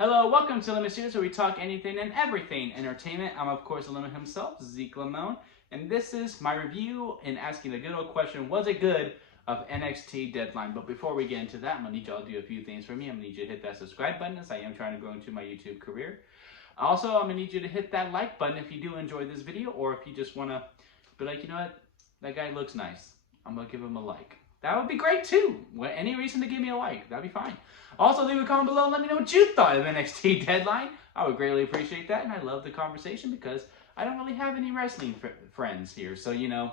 Hello, welcome to Lemon Studios, where we talk anything and everything entertainment. I'm, of course, the Lemon himself, Zeke Lemon, and this is my review and asking the good old question, was it good, of NXT Deadline. But before we get into that, I'm going to need y'all to do a few things for me. I'm going to need you to hit that subscribe button, as I am trying to grow into my YouTube career. Also, I'm going to need you to hit that like button if you do enjoy this video, or if you just want to be like, you know what, that guy looks nice. I'm going to give him a like. That would be great too. Any reason to give me a like, that'd be fine. Also, leave a comment below and let me know what you thought of NXT Deadline. I would greatly appreciate that, and I love the conversation because I don't really have any wrestling friends here. So, you know,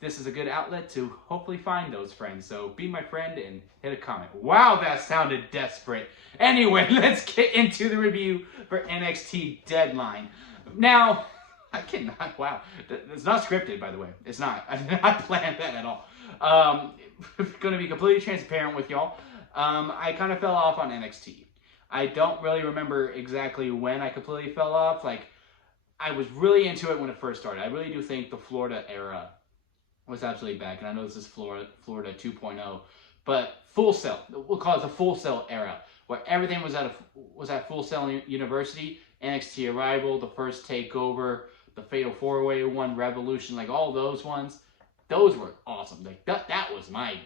this is a good outlet to hopefully find those friends. So be my friend and hit a comment. Wow, that sounded desperate. Anyway, let's get into the review for NXT Deadline. Now, I cannot, wow. It's not scripted, by the way. It's not. I did not plan that at all. Going to be completely transparent with y'all. I kind of fell off on NXT. I don't really remember exactly when I completely fell off. Like, I was really into it when it first started. I really do think the Florida era was absolutely back. And I know this is Florida 2.0. But Full Sail, we'll call it the Full Sail era, where everything was at Full Sail University. NXT Arrival, the first Takeover, the Fatal 4-Way one, Revolution, like all those ones. Those were awesome. Like that was my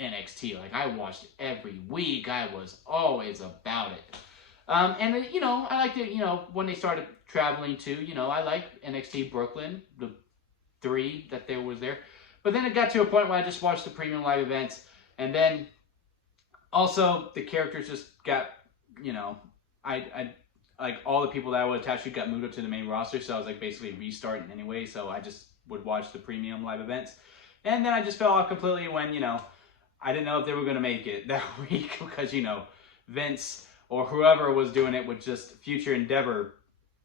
NXT. Like, I watched every week. I was always about it. And you know, I liked it. You know, when they started traveling too. You know, I like NXT Brooklyn, the 3 that there was there. But then it got to a point where I just watched the premium live events, and then also the characters just got, you know, I like all the people that I would attach to got moved up to the main roster. So I was like basically restarting anyway. So I just would watch the premium live events. And then I just fell off completely when, you know, I didn't know if they were going to make it that week because, you know, Vince or whoever was doing it would just future endeavor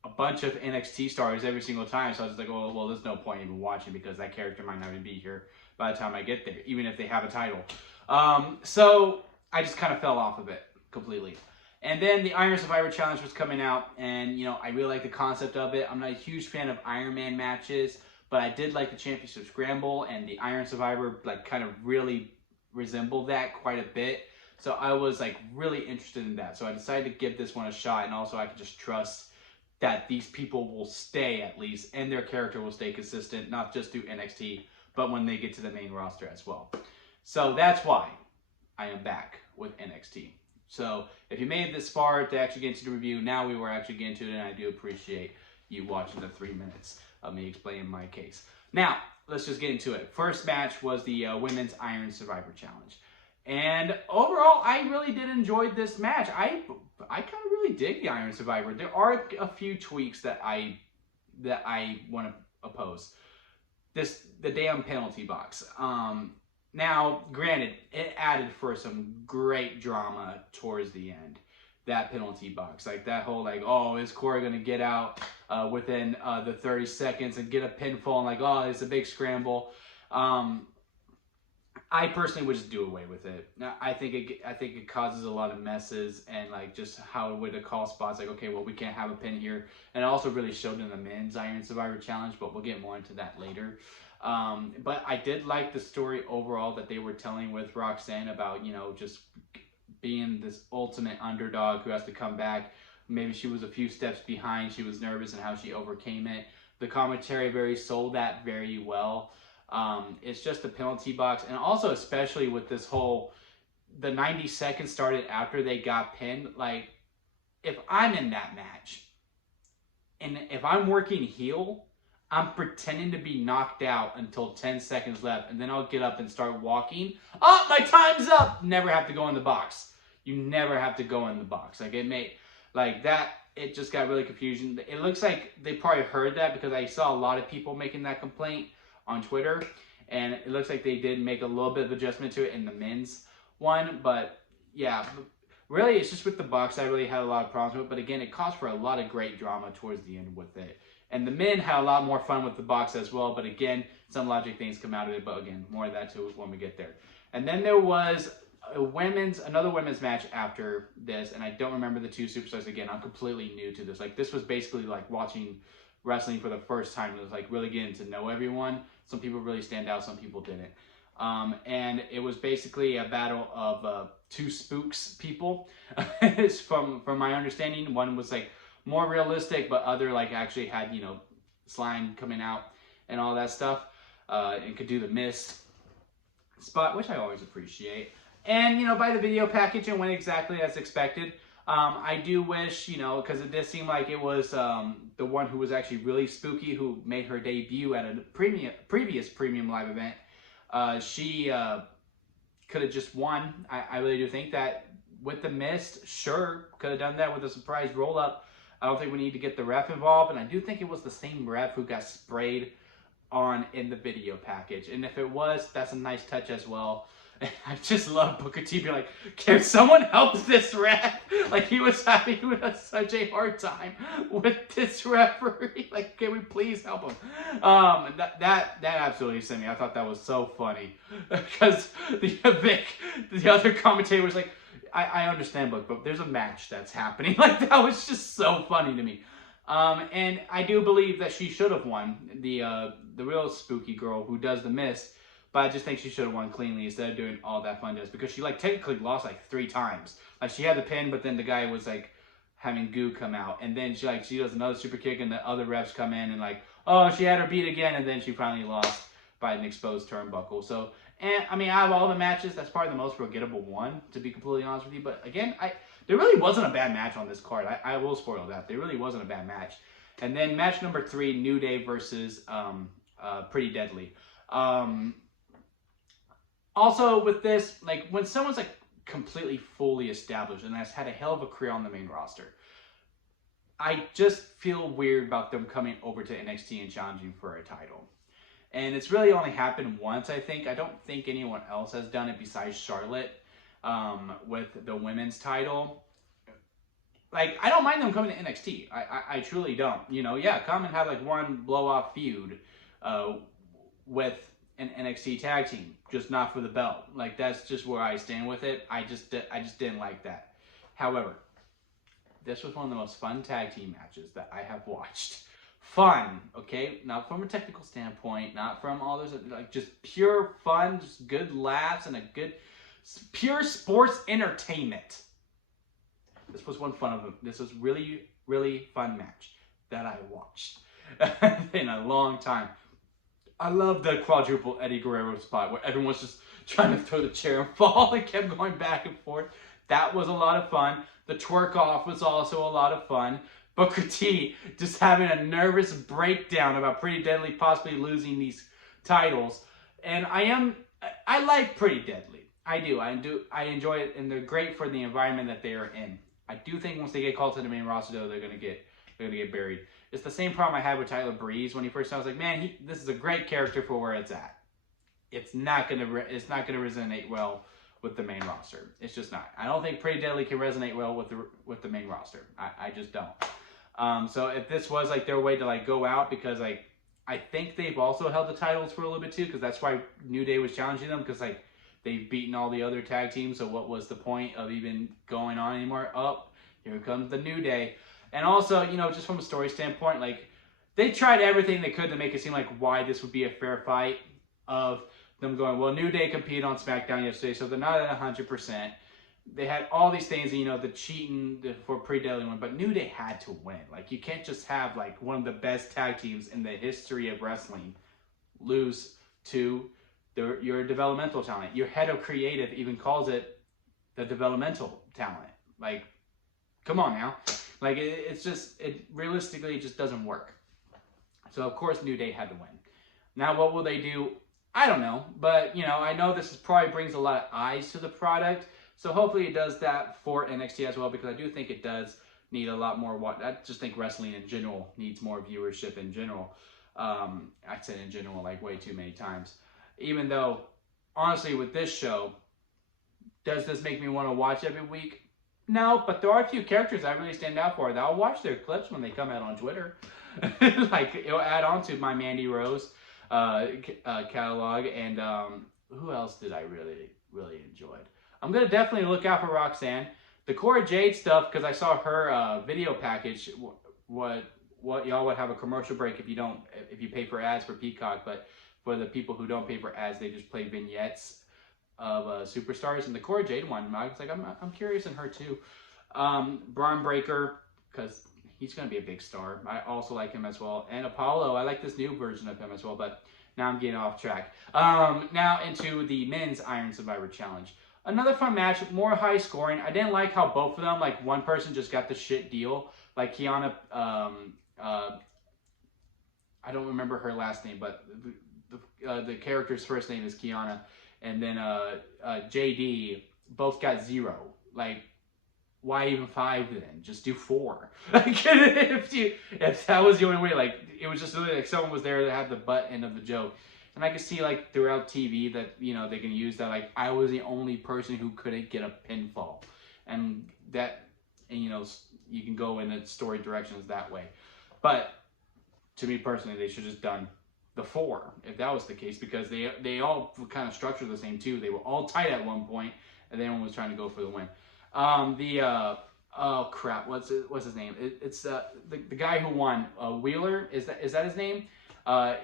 a bunch of NXT stars every single time. So I was like, oh, well, there's no point even watching because that character might not even be here by the time I get there, even if they have a title. So I just kind of fell off of it completely. And then the Iron Survivor Challenge was coming out, and, you know, I really like the concept of it. I'm not a huge fan of Iron Man matches, but I did like the Championship Scramble, and the Iron Survivor, like, kind of really resembled that quite a bit. So I was, like, really interested in that. So I decided to give this one a shot, and also I could just trust that these people will stay, at least, and their character will stay consistent, not just through NXT, but when they get to the main roster as well. So that's why I am back with NXT. So if you made it this far to actually get into the review, now we were actually getting to it, and I do appreciate you watching the 3 minutes of me explaining my case. Now, let's just get into it. First match was the Women's Iron Survivor Challenge. And overall, I really did enjoy this match. I kind of really dig the Iron Survivor. There are a few tweaks that I want to oppose. The damn penalty box. Now, granted, it added for some great drama towards the end. That penalty box, like that whole, like, oh, is Corey gonna get out within the 30 seconds and get a pinfall, and like, oh, it's a big scramble. I personally would just do away with it. Now, I think it causes a lot of messes, and like just how it would call spots, like, okay, well, we can't have a pin here, and it also really showed in the men's Iron Survivor Challenge, but we'll get more into that later. But I did like the story overall that they were telling with Roxanne about, you know, just being this ultimate underdog who has to come back. Maybe she was a few steps behind. She was nervous and how she overcame it. The commentary sold that very well. It's just the penalty box. And also, especially with this whole, the 90 seconds started after they got pinned. Like, if I'm in that match and if I'm working heel, I'm pretending to be knocked out until 10 seconds left, and then I'll get up and start walking. Oh, my time's up! Never have to go in the box. You never have to go in the box. Like, it made, like that, it just got really confusing. It looks like they probably heard that because I saw a lot of people making that complaint on Twitter, and it looks like they did make a little bit of adjustment to it in the men's one, but yeah, really it's just with the box I really had a lot of problems with, but again, it caused for a lot of great drama towards the end with it. And the men had a lot more fun with the box as well, but again, some logic things come out of it, but again, more of that too when we get there. And then there was another women's match after this, and I don't remember the 2 superstars again. I'm completely new to this. Like, this was basically like watching wrestling for the first time. It was like really getting to know everyone. Some people really stand out, some people didn't. And it was basically a battle of two spooks people. from my understanding, one was like more realistic, but other like actually had, you know, slime coming out and all that stuff, and could do the mist spot, which I always appreciate. And, you know, by the video package, it went exactly as expected. I do wish, you know, because it did seem like it was the one who was actually really spooky, who made her debut at a previous premium live event. She could have just won. I really do think that with the mist, sure, could have done that with a surprise roll-up. I don't think we need to get the ref involved, and I do think it was the same ref who got sprayed on in the video package. And if it was, that's a nice touch as well. I just love Booker T being like, can someone help this ref? Like, he was having such a hard time with this referee. Like, can we please help him? That absolutely sent me. I thought that was so funny. Because the other commentator was like, I understand, but there's a match that's happening. Like, that was just so funny to me. And I do believe that she should have won, the real spooky girl who does the mist. But I just think she should have won cleanly instead of doing all that fun does, because she like technically lost like 3 times. Like, she had the pin, but then the guy was like having goo come out, and then she does another super kick, and the other refs come in and like, oh, she had her beat again, and then she finally lost by an exposed turnbuckle. So, and I mean, out of all the matches, that's probably the most forgettable one, to be completely honest with you. But again, there really wasn't a bad match on this card. I will spoil that. There really wasn't a bad match. And then match number 3, New Day versus Pretty Deadly. Also, with this, like, when someone's like completely fully established and has had a hell of a career on the main roster, I just feel weird about them coming over to NXT and challenging for a title. And it's really only happened once, I think. I don't think anyone else has done it besides Charlotte with the women's title. Like, I don't mind them coming to NXT. I truly don't. You know, yeah, come and have like one blow-off feud with an NXT tag team, just not for the belt. Like, that's just where I stand with it. I just didn't like that. However, this was one of the most fun tag team matches that I have watched. Fun, okay? Not from a technical standpoint, not from all those, like, just pure fun, just good laughs and a good, pure sports entertainment. This was one fun of them. This was really, really fun match that I watched in a long time. I love the quadruple Eddie Guerrero spot where everyone's just trying to throw the chair and fall and kept going back and forth. That was a lot of fun. The twerk off was also a lot of fun. Booker T just having a nervous breakdown about Pretty Deadly possibly losing these titles. And I like Pretty Deadly. I do. I enjoy it, and they're great for the environment that they are in. I do think once they get called to the main roster, though, they're gonna get buried. It's the same problem I had with Tyler Breeze when he first started. I was like, man, this is a great character for where it's at. It's not gonna resonate well with the main roster. It's just not. I don't think Pretty Deadly can resonate well with the main roster. I just don't. So if this was like their way to like go out, because like I think they've also held the titles for a little bit too, because that's why New Day was challenging them, because like they've beaten all the other tag teams. So what was the point of even going on anymore? Oh, here comes the New Day. And also, you know, just from a story standpoint, like, they tried everything they could to make it seem like why this would be a fair fight, of them going, well, New Day competed on SmackDown yesterday, so they're not at 100%. They had all these things, you know, the cheating for Pretty Deadly one, but New Day had to win. Like, you can't just have, like, one of the best tag teams in the history of wrestling lose to your developmental talent. Your head of creative even calls it the developmental talent. Like, come on now. Like, it realistically just doesn't work. So, of course, New Day had to win. Now, what will they do? I don't know. But, you know, I know this probably brings a lot of eyes to the product. So, hopefully it does that for NXT as well, because I do think it does need a lot more. I just think wrestling in general needs more viewership in general. I said in general like way too many times. Even though, honestly, with this show, does this make me want to watch every week? No, but there are a few characters I really stand out for. I'll watch their clips when they come out on Twitter. Like, it'll add on to my Mandy Rose catalog. And who else did I really enjoy? I'm going to definitely look out for Roxanne. The Cora Jade stuff, because I saw her video package, what y'all would have a commercial break if you pay for ads for Peacock. But For the people who don't pay for ads, they just play vignettes of superstars. And the Cora Jade one, I was like, I'm curious in her too. Braun Breaker, because he's going to be a big star. I also like him as well. And Apollo, I like this new version of him as well, but now I'm getting off track. Now into the men's Iron Survivor Challenge. Another fun match, more high scoring. I didn't like how both of them, like one person just got the shit deal. Like Kiana, I don't remember her last name, but the character's first name is Kiana. And then JD both got 0. Like, why even 5 then? Just do 4. Like, if that was the only way, like, it was just really like someone was there that had the butt end of the joke. And I could see, like, throughout TV that, you know, they can use that, like, I was the only person who couldn't get a pinfall. And that, and, you know, you can go in the story directions that way. But, to me personally, they should have just done the 4, if that was the case, because they all kind of structured the same, too. They were all tight at one point, and everyone was trying to go for the win. Oh, crap, what's his name? It's the guy who won, Wheeler, is that his name?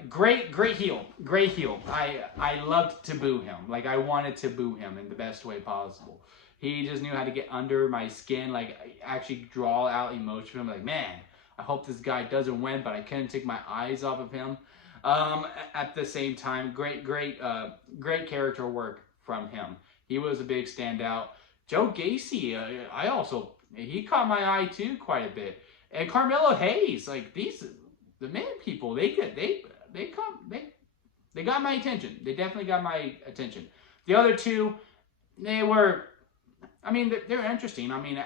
Great heel. I loved to boo him. Like, I wanted to boo him in the best way possible. He just knew how to get under my skin, like, actually draw out emotion from him. Like, man, I hope this guy doesn't win, but I couldn't take my eyes off of him. At the same time, great character work from him. He was a big standout. Joe Gacy, he caught my eye too quite a bit. And Carmelo Hayes, like the men people, they got my attention. They definitely got my attention. The other two, they're interesting. I mean,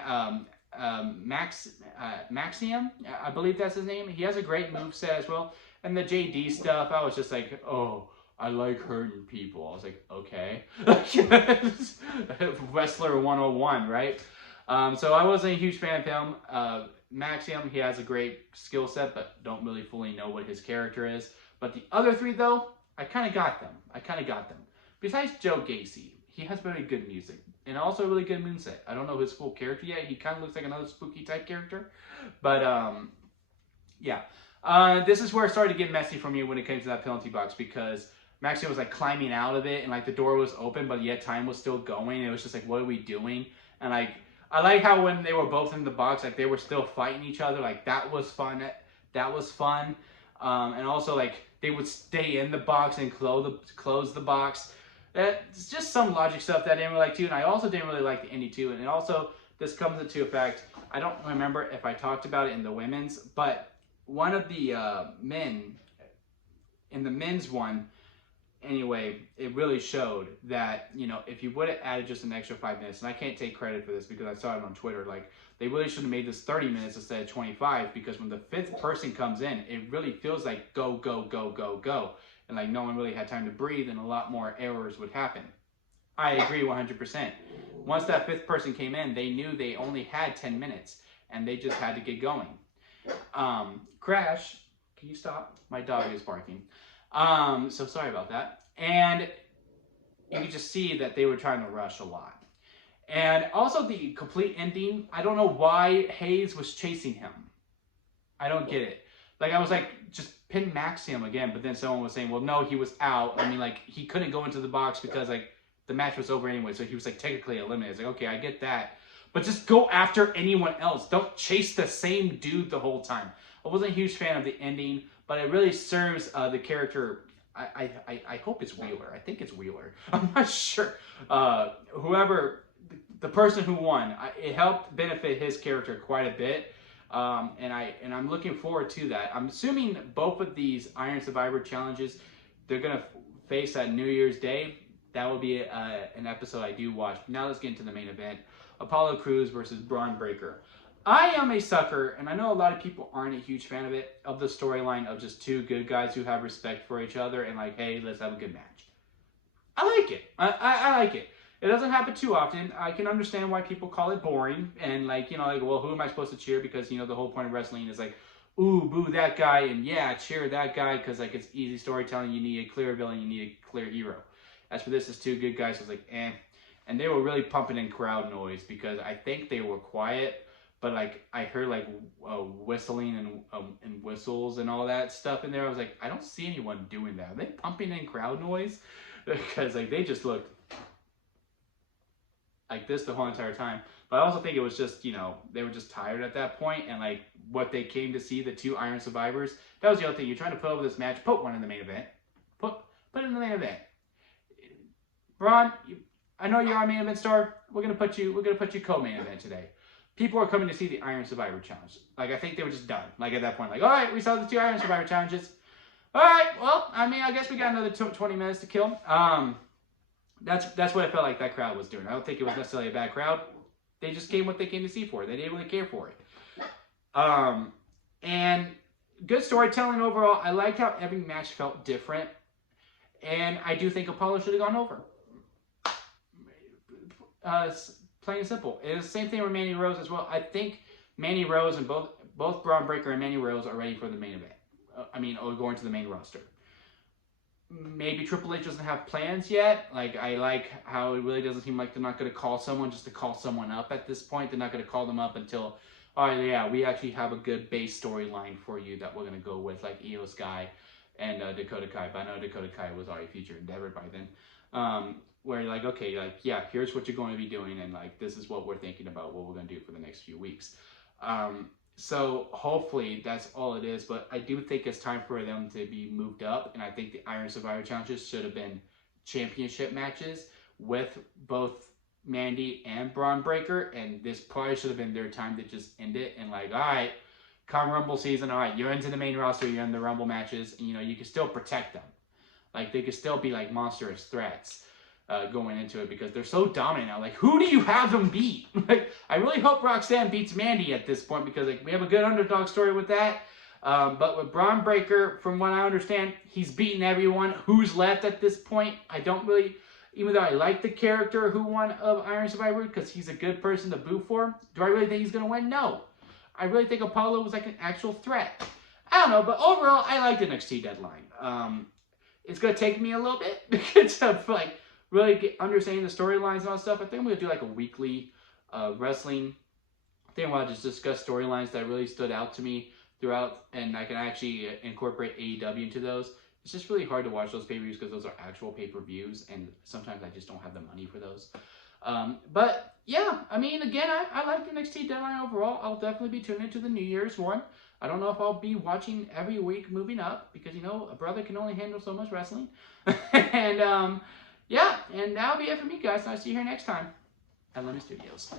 Maxium, I believe that's his name. He has a great moveset as well. And the JD stuff, I was just like, oh, I like hurting people. I was like, okay. Wrestler 101, right? So I wasn't a huge fan of him. Maxium, he has a great skill set, but don't really fully know what his character is. But the other 3, though, I kind of got them. Besides Joe Gacy, he has very good music. And also a really good moveset. I don't know his full character yet. He kind of looks like another spooky type character. But, yeah. This is where it started to get messy for me when it came to that penalty box, because Maxium was like climbing out of it and like the door was open, but yet time was still going. It was just like, what are we doing? And like, I like how when they were both in the box, like they were still fighting each other. Like that was fun. And also like they would stay in the box and close the box. It's just some logic stuff that I didn't really like too. And I also didn't really like the indie too. And also this comes into effect. I don't remember if I talked about it in the women's, but one of the men, in the men's one, anyway, it really showed that, you know, if you would have added just an extra 5 minutes, and I can't take credit for this because I saw it on Twitter, like, they really should have made this 30 minutes instead of 25, because when the 5th person comes in, it really feels like go, go, go, go, go. And, like, no one really had time to breathe, and a lot more errors would happen. I agree 100%. Once that 5th person came in, they knew they only had 10 minutes, and they just had to get going. Crash, can you stop? My dog is barking. So sorry about that. And you can just see that they were trying to rush a lot. And also the complete ending, I don't know why Hayes was chasing him. I don't get it. Like, I was like, just pin Maxium again, but then someone was saying, well, no, he was out. I mean, like, he couldn't go into the box because, like, the match was over anyway, so he was, like, technically eliminated. It's like, okay, I get that. But just go after anyone else. Don't chase the same dude the whole time. I wasn't a huge fan of the ending, but it really serves the character. I hope it's Wheeler. I think it's Wheeler. I'm not sure. Whoever, the person who won, it helped benefit his character quite a bit. And I'm looking forward to that. I'm assuming both of these Iron Survivor challenges, they're going to face at New Year's Day. That will be an episode I do watch. Now let's get into the main event. Apollo Crews versus Braun Breaker. I am a sucker, and I know a lot of people aren't a huge fan of it, of the storyline of just two good guys who have respect for each other and like, hey, let's have a good match. I like it. I like it. It doesn't happen too often. I can understand why people call it boring and like, you know, like, well, who am I supposed to cheer? Because, you know, the whole point of wrestling is like, ooh, boo that guy, and yeah, cheer that guy because like it's easy storytelling. You need a clear villain, you need a clear hero. As for this, it's two good guys. So it's like, eh. And they were really pumping in crowd noise because I think they were quiet, but like I heard like whistling and whistles and all that stuff in there. I was like, I don't see anyone doing that. Are they pumping in crowd noise? Because like they just looked like this the whole entire time. But I also think it was just, you know, they were just tired at that point, and like what they came to see, the 2 Iron Survivors, that was the other thing. You're trying to put over this match, put one in the main event. Put it in the main event. Braun, I know you're our main event star. We're gonna put you co-main event today. People are coming to see the Iron Survivor Challenge. Like, I think they were just done. Like, at that point, like, all right, we saw the 2 Iron Survivor Challenges. All right, well, I mean, I guess we got another 20 minutes to kill. That's what I felt like that crowd was doing. I don't think it was necessarily a bad crowd. They just came what they came to see for. They didn't really care for it. And good storytelling overall. I liked how every match felt different. And I do think Apollo should have gone over. Plain and simple. It's the same thing with Mandy Rose as well. I think Mandy Rose and both Braun Breaker and Mandy Rose are ready for the main event. Or going to the main roster. Maybe Triple H doesn't have plans yet. Like, I like how it really doesn't seem like they're not going to call someone just to call someone up at this point. They're not going to call them up until, oh yeah, we actually have a good base storyline for you that we're going to go with, like Io Sky and Dakota Kai. But I know Dakota Kai was already featured Endeavor by then. Where you're like, okay, like, yeah, here's what you're going to be doing, and like, this is what we're thinking about, what we're going to do for the next few weeks. So hopefully that's all it is, but I do think it's time for them to be moved up, and I think the Iron Survivor Challenges should have been championship matches with both Mandy and Braun Breaker, and this probably should have been their time to just end it, and like, all right, come Rumble season, all right, you're into the main roster, you're in the Rumble matches, and you know, you can still protect them. Like, they could still be like monstrous threats. Going into it, because they're so dominant now. Like, who do you have them beat? Like, I really hope Roxanne beats Mandy at this point, because like, we have a good underdog story with that. But with Braun Breaker, from what I understand, he's beaten everyone. Who's left at this point? I don't really, even though I like the character who won of Iron Survivor, because he's a good person to boo for, do I really think he's going to win? No. I really think Apollo was like an actual threat. I don't know, but overall, I like the NXT Deadline. It's going to take me a little bit to like really understanding the storylines and all that stuff. I think I'm going to do like a weekly wrestling thing where I just discuss storylines that really stood out to me throughout, and I can actually incorporate AEW into those. It's just really hard to watch those pay-per-views because those are actual pay-per-views, and sometimes I just don't have the money for those. But yeah, I mean, again, I like the NXT Deadline overall. I'll definitely be tuning into the New Year's one. I don't know if I'll be watching every week moving up, because, you know, a brother can only handle so much wrestling. And yeah, and that'll be it for me, guys. I'll see you here next time at Lemon Studios.